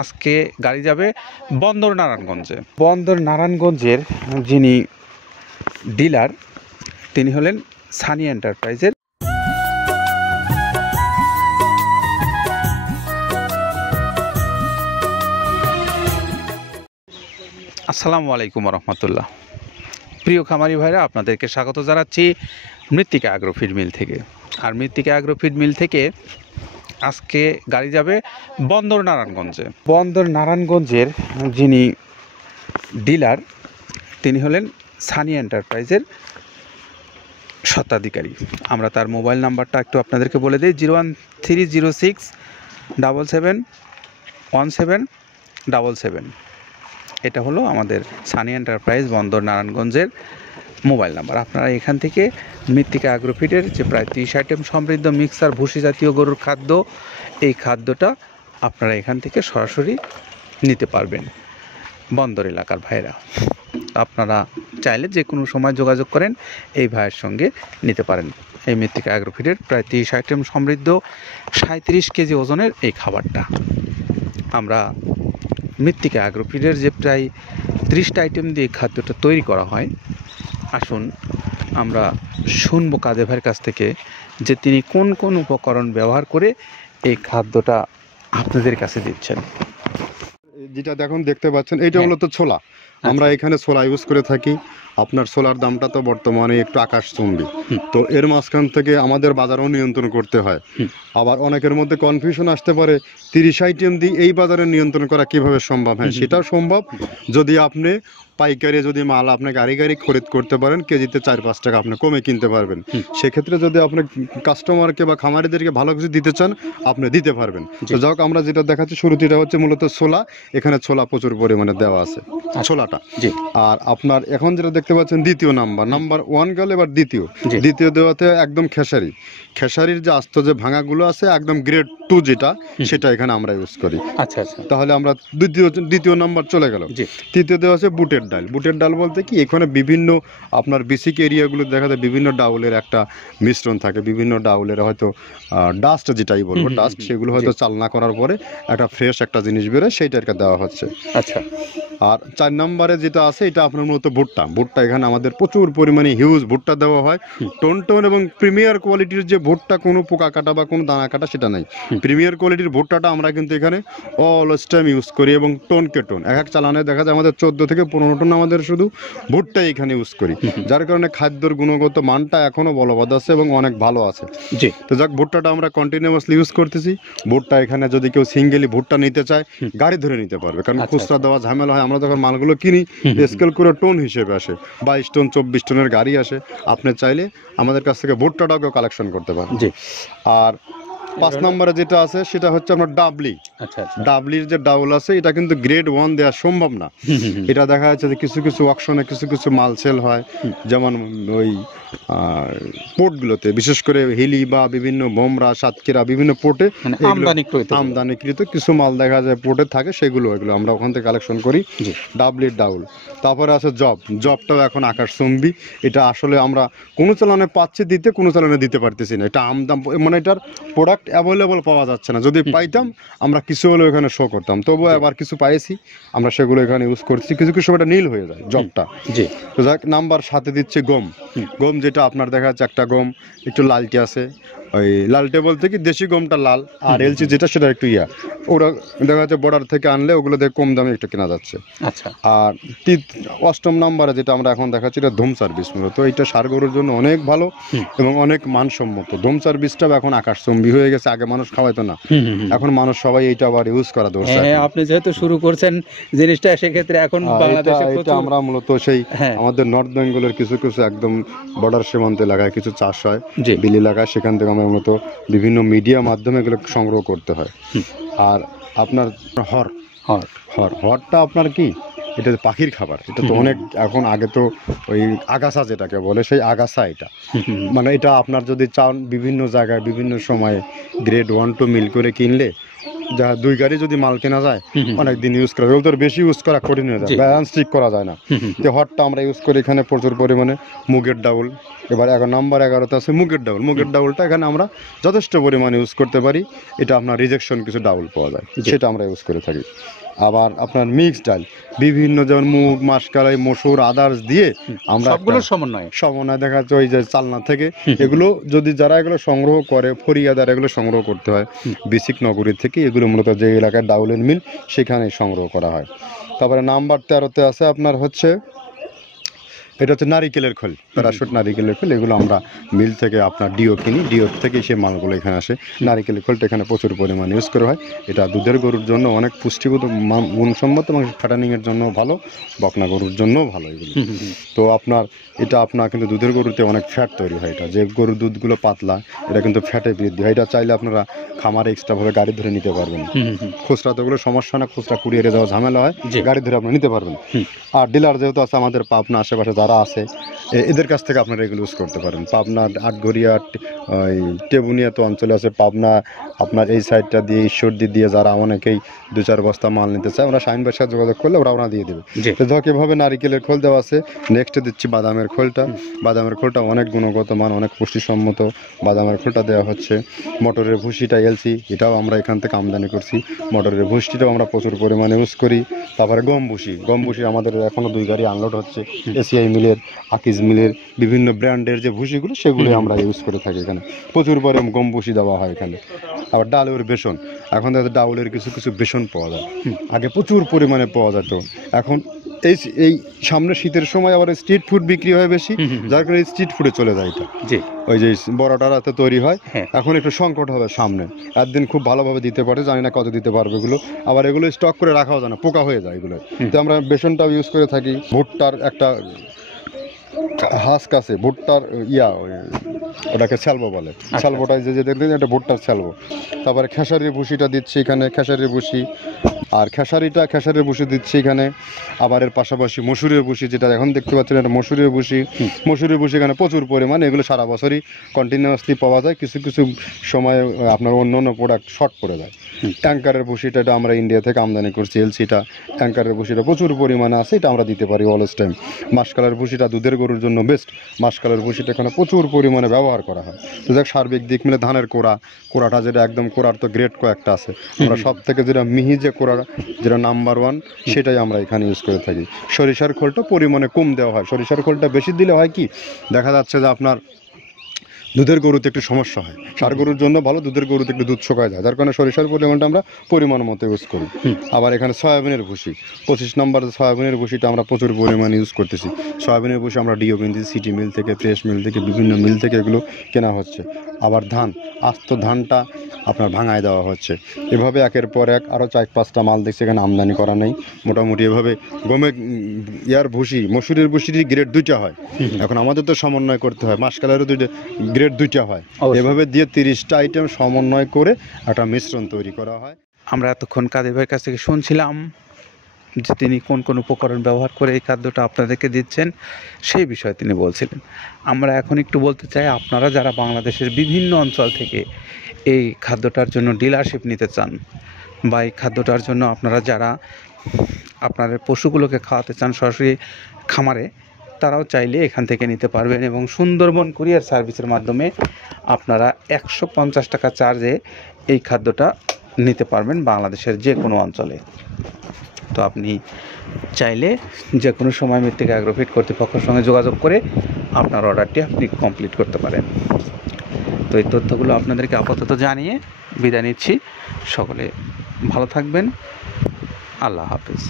আজকে গাড়ি যাবে বন্দর নারায়ণগঞ্জে। বন্দর নারায়ণগঞ্জের যিনি ডিলার তিনি হলেন সানি এন্টারপ্রাইজের। আসসালামু আলাইকুম রহমতুল্লাহ। প্রিয় খামারি ভাইরা, আপনাদেরকে স্বাগত জানাচ্ছি মৃত্তিকা অ্যাগ্রো ফিড মিল থেকে। আর মৃত্তিকা অ্যাগ্রো ফিড মিল থেকে আজকে গাড়ি যাবে বন্দর নারায়ণগঞ্জে। বন্দর নারায়ণগঞ্জের যিনি ডিলার তিনি হলেন সানি এন্টারপ্রাইজের স্বত্বাধিকারী। আমরা তার মোবাইল নাম্বারটা একটু আপনাদেরকে বলে দিই, 01306771777। এটা হলো আমাদের সানি এন্টারপ্রাইজ বন্দর নারায়ণগঞ্জের মোবাইল নাম্বার। আপনারা এখান থেকে মৃত্তিকা অ্যাগ্রোফিডের যে প্রায় 30 আইটেম সমৃদ্ধ মিক্সার ভুসি জাতীয় গরুর খাদ্য, এই খাদ্যটা আপনারা এখান থেকে সরাসরি নিতে পারবেন বন্দর এলাকার ভাইরা। আপনারা চাইলে যে কোনো সময় যোগাযোগ করেন এই ভাইয়ের সঙ্গে নিতে পারেন। এই মৃত্তিকা অ্যাগ্রোফিডের প্রায় 30 আইটেম সমৃদ্ধ 37 কেজি ওজনের এই খাবারটা আমরা মৃত্তিকা অ্যাগ্রোফিডের যে প্রায় 30টা আইটেম দিয়ে খাদ্যটা তৈরি করা হয়। আসুন আমরা শুনবো কাদের ভাইয়ের কাছ থেকে যে তিনি কোন কোন উপকরণ ব্যবহার করে এই খাদ্যটা আপনাদের কাছে দিচ্ছেন। যেটা দেখতে পাচ্ছেন এইটা হলো তো ছোলা। আমরা এখানে ছোলা ইউজ করে থাকি। আপনার ছোলার দামটা তো বর্তমানে একটু আকাশচুম্বী, তো এর মাঝখান থেকে আমাদের বাজারও নিয়ন্ত্রণ করতে হয়। আবার অনেকের মধ্যে কনফিউশন আসতে পারে 30 আইটেম দিয়ে এই বাজারে নিয়ন্ত্রণ করা কিভাবে সম্ভব। হ্যাঁ, সেটাও সম্ভব যদি আপনি পাইকারি যদি মাল আপনি গাড়ি খরিদ করতে পারেন, কেজিতে 4-5 টাকা আপনি কমে কিনতে পারবেন। সেক্ষেত্রে যদি আপনি কাস্টমারকে বা খামারিদেরকে ভালো কিছু দিতে চান, আপনি দিতে পারবেন। তো যাই হোক, আমরা যেটা দেখাচ্ছি শুরুতে এটা হচ্ছে মূলত ছোলা। এখানে ছোলা প্রচুর পরিমাণে দেওয়া আছে ছোলাটা। আর আপনার এখন যেটা দেখতে পাচ্ছেন দ্বিতীয় নাম্বার 1 গেল, এবার দ্বিতীয় দেওয়াতে একদম খেসারির যে আস্ত যে ভাঙাগুলো আছে একদম গ্রেড 2 যেটা, সেটা এখানে আমরা ইউজ করি। আচ্ছা, তাহলে আমরা দ্বিতীয় নাম্বার চলে গেল। তৃতীয় দেওয়া আছে বুটের ডাল বলতে কি, এখানে বিভিন্ন আপনার বেসিক এরিয়াগুলো দেখা যায় বিভিন্ন ডাউলের একটা মিশ্রণ থাকে, বিভিন্ন ডাউলের হয়তো ডাস্ট যেটাই বলবো ডাস্ট, সেগুলো হয়তো চালনা করার পরে একটা ফ্রেশ একটা জিনিস বেরোয়, সেইটাকে দেওয়া হচ্ছে। আচ্ছা, আর 4 নম্বরে যেটা আছে এটা আপনার মূলত ভুট্টা। এখানে আমাদের প্রচুর পরিমাণে হিউজ ভুট্টা দেওয়া হয়। টোন এবং প্রিমিয়ার কোয়ালিটির যে ভুট্টা, কোনো পোকা কাটা বা কোনো দানা কাটা সেটা নাই। প্রিমিয়ার কোয়ালিটির ভুট্টাটা আমরা কিন্তু এখানে অলওয়েজ টাইম ইউজ করি। এবং টোনকে টোন এক চালানে দেখা যায় আমাদের 14 থেকে 15 টন আমাদের শুধু ভুট্টা এখানে ইউজ করি, যার কারণে খাদ্যর গুণগত মানটা এখনো বলবৎ আছে এবং অনেক ভালো আছে। তো যাক, ভুট্টাটা আমরা কন্টিনিউয়াসলি ইউজ করতেছি। ভুট্টা এখানে যদি কেউ সিঙ্গেলি ভুট্টা নিতে চায়, গাড়ি ধরে নিতে পারবে, কারণ খুচরা দেওয়া ঝামেলা হয়। আমরা যখন মালগুলো কিনি স্কেল করে টোন হিসেবে আসে, 22 টন 24 টনের গাড়ি আসে। আপনি চাইলে আমাদের কাছ থেকে ভুট্টাটাকেও কালেকশন করতে পারেন। আর 5 নম্বরে যেটা আছে সেটা হচ্ছে আপনার ডাবলির যে ডাউল আছে, এটা কিন্তু গ্রেড 1 দেওয়া সম্ভব না। এটা দেখা যাচ্ছে যে কিছু অকশনে কিছু মাল সেল হয়, যেমন ওই পোর্টগুলোতে, বিশেষ করে হিলি বা বিভিন্ন বোমরা, সাতক্ষীরা বিভিন্ন পোর্টে আমদানিকৃত কিছু মাল দেখা যায় পোর্টে থাকে, এগুলো আমরা ওখান থেকে কালেকশন করি। ডাবলির ডাউল। তারপরে আছে জবটাও এখন আকাশচুম্বী। এটা আসলে আমরা কোনো চালানে পাচ্ছি দিতে, কোনো চালানে দিতে পারতেছি না। এটা আমদাম, মানে এটার প্রোডাক্ট অ্যাভেলেবল পাওয়া যাচ্ছে না। যদি পাইতাম আমরা কিছু হলেও এখানে শো করতাম, তবুও আবার কিছু পাইছি, আমরা সেগুলো এখানে ইউজ করছি। কিছু সময় এটা নীল হয়ে যায় জবটা। তো যাক, নাম্বার 7 দিচ্ছে গম, যেটা আপনার দেখা যাচ্ছে একটা গম একটু লালটে আছে। ওই লালটে বলতে কি, দেশি গমটা লাল, আর এলচি যেটা সেটা একটু ওরা দেখা যাচ্ছে বর্ডার থেকে আনলে ওগুলো দেখে কম দামে একটু কেনা যাচ্ছে। আচ্ছা, আর 8 নম্বরে যেটা আমরা এখন দেখাচ্ছি, এটা ধুম সার্ভিস। মূলত এটা ষাঁড় গরুর জন্য অনেক ভালো এবং অনেক মানসম্মত। ধুম সার্ভিসটাও এখন আকাশচুম্বী হয়ে গেছে। আগে মানুষ খাওয়াইতো না, এখন মানুষ সবাই এইটা আবার ইউজ করা দরকার। আপনি যেহেতু শুরু করছেন জিনিসটা, সেক্ষেত্রে এখন বাংলাদেশে আমরা মূলত সেই আমাদের নর্থ বেঙ্গলের কিছু একদম বর্ডার সীমান্ত এলাকায় কিছু চাষ হয়, বিল এলাকায়, সেখান থেকে আমরা মূলত বিভিন্ন মিডিয়া মাধ্যমে এগুলো সংগ্রহ করতে হয়। আর আপনার হরটা আপনার কি, এটা পাখির খাবার। এটা তো অনেক এখন, আগে তো ওই আগাছা যেটাকে বলে, সেই আগাছা এটা, মানে এটা আপনার যদি চান বিভিন্ন জায়গায় বিভিন্ন সময়ে গ্রেড 1-2 মিল করে কিনলে যা 2 গাড়ি যদি মাল কেনা যায় অনেক দিন ইউজ করা, ওগুলো তো বেশি ইউজ করা কঠিন হয়ে যায়, জি। ব্যালেন্স ঠিক করা যায় না। তো হটটা আমরা ইউজ করি এখানে প্রচুর পরিমাণে, মুগের ডাউল। এবার নাম্বার 11তে আছে মুগের ডাউল। মুগের ডাউলটা এখানে আমরা যথেষ্ট পরিমাণে ইউজ করতে পারি। এটা আপনার রিজেকশন কিছু ডাউল পাওয়া যায়, জি। সেটা আমরা ইউজ করে থাকি। আবার আপনার মিক্সড ডাল বিভিন্ন, যেমন মুগ, মাসকলাই, মসুর, আদার্স দিয়ে আমরা সবগুলোর সমন্বয়ে সমন্বয় দেখা যাচ্ছে ওই যে চালনা থেকে এগুলো যদি যারা এগুলো সংগ্রহ করে, ফরিয়াদার এগুলো সংগ্রহ করতে হয় বেসিক নগরী থেকে। এগুলো মূলত যে এলাকায় ডাউলের মিল সেখানে সংগ্রহ করা হয়। তারপরে নাম্বার 13তে আছে আপনার হচ্ছে, এটা হচ্ছে নারিকেলের খোল, প্যারাশুট নারিকেলের খোল। এগুলো আমরা মিল থেকে আপনার ডিও কিনি, ডিও থেকে সেই মালগুলো এখানে আসে। নারিকেলের খোলটা এখানে প্রচুর পরিমাণে ইউজ করা হয়। এটা দুধের গরুর জন্য অনেক পুষ্টিগত গুণসম্মত এবং ফ্যাটানিংয়ের জন্য ভালো, বকনা গরুর জন্যও ভালো এগুলো। তো আপনার এটা আপনার কিন্তু দুধের গরুতে অনেক ফ্যাট তৈরি হয়। এটা যে গরুর দুধগুলো পাতলা, এটা কিন্তু ফ্যাটে বৃদ্ধি হয়। এটা চাইলে আপনারা খামারে এক্সট্রাভাবে গাড়ি ধরে নিতে পারবেন। খুচরা তো ওগুলো সমস্যা না, খুচরা কুরিয়ারে যাওয়া ঝামেলা হয়, জি। গাড়ি ধরে আপনি নিতে পারবেন। আর ডিলার যেহেতু আছে আমাদের পাবনা আশেপাশে যারা আছে, এদের কাছ থেকে আপনারা এগুলো ইউজ করতে পারেন। পাবনা, আটঘরিয়া, ওই টেবুনিয়া তো অঞ্চলে আছে, পাবনা আপনার এই সাইডটা দিয়ে ঈশ্বরদী দিয়ে যারা অনেকেই 2-4 বস্তা মাল নিতে চায়, আমরা শাহিন ভাইয়ের সাথে যোগাযোগ করলে ওরা দিয়ে দেবে। জি। তো ধর কীভাবে নারিকেলের খোল দেওয়া আছে। নেক্সটে দিচ্ছি বাদামের খোলটা। বাদামের খোলটা অনেক গুণগত মান, অনেক পুষ্টিসম্মত বাদামের খোলটা দেওয়া হচ্ছে। মটরের ভুসিটা এলসি, এটাও আমরা এখান থেকে আমদানি করছি। মটরের ভুসিটাও আমরা প্রচুর পরিমাণে ইউজ করি। তারপরে গম ভুসি, গম ভুসি আমাদের এখনও 2 গাড়ি আনলোড হচ্ছে। এসিআই মিলের, আকিজ মিলের বিভিন্ন ব্র্যান্ডের যে ভুসিগুলো সেগুলোই আমরা ইউজ করে থাকি এখানে। প্রচুর পরিমাণে গম ভুসি দেওয়া হয় এখানে। আবার ডালের বেসন, এখন দেখা যায় ডাউলের কিছু কিছু বেসন পাওয়া যায়, আগে প্রচুর পরিমাণে পাওয়া যেত। এখন এই সামনে শীতের সময় আবার স্ট্রিট ফুড বিক্রি হয় বেশি, যার কারণে স্ট্রিট ফুডে চলে যায় এটা। জি। ওই যে বড়টারাতে তৈরি হয়, হ্যাঁ। এখন একটু সংকট হবে সামনে। একদিন খুব ভালোভাবে দিতে পারে, জানি না কত দিতে পারবে এগুলো। আবার এগুলো স্টক করে রাখাও যায় না, পোকা হয়ে যায় এগুলো। তো আমরা বেসনটাও ইউজ করে থাকি। ভুট্টার একটা হাস্ক আছে, ভুট্টার ওটাকে স্যালবো বলে, স্যালবোটাই যে দেখবেন এটা ভুট্টার স্যালবো। তারপরে খেসারির ভুসিটা দিচ্ছি এখানে, খেসারির ভুসি। আর খেসারির ভুসি দিচ্ছি এখানে। আবার এর পাশাপাশি মসুরের ভুসি, যেটা এখন দেখতে পাচ্ছেন এটা মসুরের ভুসি। মসুরের ভুসি এখানে প্রচুর পরিমাণে, এগুলো সারা বছরই কন্টিনিউয়াসলি পাওয়া যায়। কিছু কিছু সময় আপনার অন্য অন্য প্রোডাক্ট শর্ট পড়ে যায়। ট্যাঙ্কারের ভুসিটা এটা আমরা ইন্ডিয়া থেকে আমদানি করছি, এলসিটা। ট্যাঙ্কারের ভুসিটা প্রচুর পরিমাণে আছে, এটা আমরা দিতে পারি অলওয়েজ টাইম। মাসকালের ভুসিটা দুধের গরুর জন্য বেস্ট। মাসকালের ভুসিটা এখানে প্রচুর পরিমাণে ব্যবহার করা হয়। তো দেখ সার্বিক দিক মিলে ধানের কোড়াটা যেটা একদম, কোড়ার তো গ্রেড কয়েকটা আছে, আমরা সব থেকে যেটা মিহি যে কোড়া, যেটা নাম্বার 1, সেটাই আমরা এখানে ইউজ করে থাকি। সরিষার খোলটা পরিমাণে কম দেওয়া হয়। সরিষার খোলটা বেশি দিলে হয় কি, দেখা যাচ্ছে যে আপনার দুধের গরুতে একটু সমস্যা হয়। ষাঁড় গরুর জন্য ভালো, দুধের গরুতে একটু দুধ শুকায় যায়, যার কারণে সরিষার পরিমাণটা আমরা পরিমাণ মতো ইউজ করি। আবার এখানে সয়াবিনের ভুসি, 25 নম্বর সয়াবিনের ভুসিটা আমরা প্রচুর পরিমাণে ইউজ করতেছি। সয়াবিনের ভুসি আমরা ডিও কিনছি সিটি মিল থেকে, ফ্রেশ মিল থেকে, বিভিন্ন মিল থেকে এগুলো কেনা হচ্ছে। আবার ধান, আস্ত ধানটা আপনার ভাঙায় দেওয়া হচ্ছে। এভাবে একের পর এক আরও 4-5টা মাল দেখছি এখানে আমদানি করা নেই। মোটামুটি এভাবে গমে ভুসি, মসুরের ভুসির গ্রেড 2টা হয়। এখন আমাদের তো সমন্বয় করতে হয়, মাসকালেরও গ্রেড 2টা হয়। এভাবে দিয়ে 30টা আইটেম সমন্বয় করে একটা মিশ্রণ তৈরি করা হয়। আমরা এতক্ষণ কাদের ভাইয়ের কাছ থেকে শুনছিলাম যে তিনি কোন কোন উপকরণ ব্যবহার করে এই খাদ্যটা আপনাদেরকে দিচ্ছেন, সেই বিষয়ে তিনি বলছিলেন। আমরা এখন একটু বলতে চাই, আপনারা যারা বাংলাদেশের বিভিন্ন অঞ্চল থেকে এই খাদ্যটার জন্য ডিলারশিপ নিতে চান, বা এই খাদ্যটার জন্য আপনারা যারা আপনাদের পশুগুলোকে খাওয়াতে চান সরাসরি খামারে, তারাও চাইলে এখান থেকে নিতে পারবেন। এবং সুন্দরবন কুরিয়ার সার্ভিসের মাধ্যমে আপনারা 150 টাকা চার্জে এই খাদ্যটা নিতে পারবেন বাংলাদেশের যে কোনো অঞ্চলে। তো আপনি চাইলে যে কোনো সময় মৃত্তিকা অ্যাগ্রোফিট কর্তৃপক্ষের সঙ্গে যোগাযোগ করে আপনার অর্ডারটি আপনি কমপ্লিট করতে পারেন। তো এই তথ্যগুলো আপনাদেরকে আপাতত জানিয়ে বিদায় নিচ্ছি। সকলে ভালো থাকবেন। আল্লাহ হাফেজ।